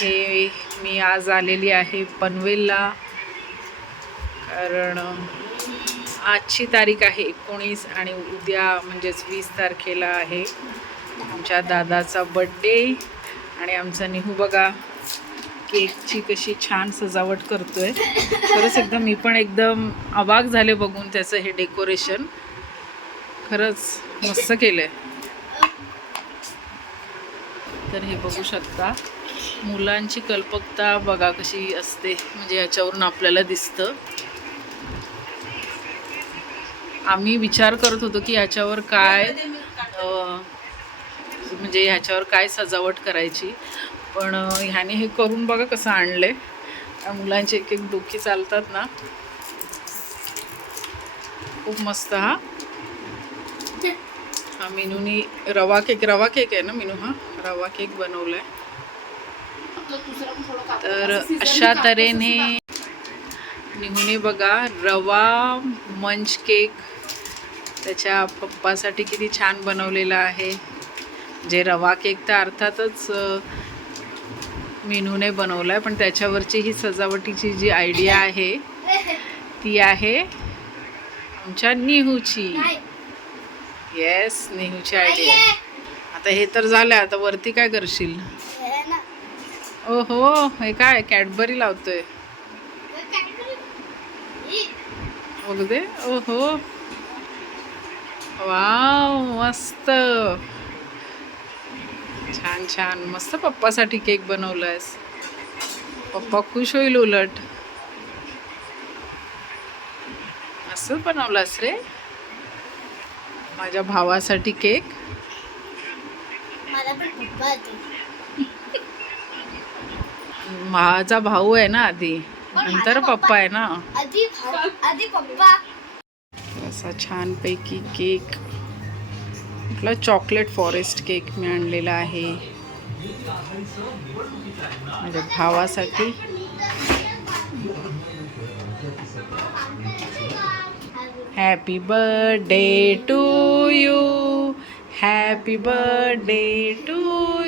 हे मी आज आलेली आहे पनवेलला. कारण आजची तारीख आहे एकोणीस आणि उद्या म्हणजेच वीस तारखेला आहे आमच्या दादाचा बड्डे आणि आमचा निहू बघा केकची कशी छान सजावट करतो आहे खरंच एकदम मी पण एकदम अवाक झाले बघून त्याचं हे डेकोरेशन खरंच मस्त केलं आहे तर हे बघू शकता. मुलांची कल्पकता बघा कशी असते. म्हणजे याच्यावरून आपल्याला दिसतं. आम्ही विचार करत होतो की याच्यावर काय म्हणजे ह्याच्यावर काय सजावट करायची. पण ह्याने हे करून बघा कसं आणलंय. त्या मुलांचे एक एक डोकी चालतात ना. खूप मस्त हा. हा मिनूनी रवा केक रवा केक आहे ना मिनू? हा रवा केक बनवलाय. तर अशा तऱ्हेने निघून बघा रवा मंच केक त्याच्या पप्पासाठी किती छान बनवलेला आहे. जे रवा केक तर अर्थातच मेनूने मिनूने बनवला आहे पण त्याच्यावरची ही सजावटीची जी आयडिया आहे ती आहे आमच्या निहूची. येस नेहूची आयडिया आता हे तर झालं आता वरती काय करशील? ओहो हे काय? कॅडबरी लावतोय. बघू दे. ओहो. वाव मस्त. छान छान. मस्त पप्पासाठी केक बनवलायस. पप्पा खुश होईल उलट. असं बनवलास रे. माझ्या भावासाठी केक. मला पण पप्पा माझा भाऊ आहे ना आधी. नंतर पप्पा आहे ना. आधी भाऊ आधी पप्पा. असा छानपैकी केक. आपला चॉकलेट फॉरेस्ट केक मी आणलेला आहे. माझ्या भावासाठी. Happy birthday to you happy birthday to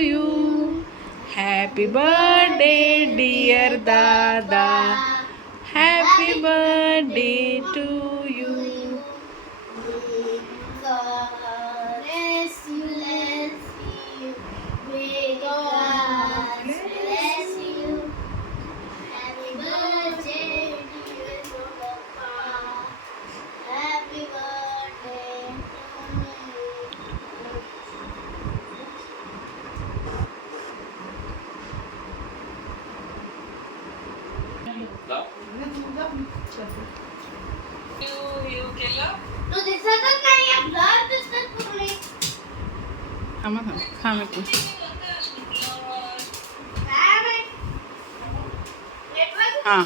you happy birthday dear दादा हॅपी बर्थडे टू तू दिसतच नाही ब्लर दिसतात पूर्ण थांबा थांबा थांब एक मिनिट. काय माहित? नेटवर्क हां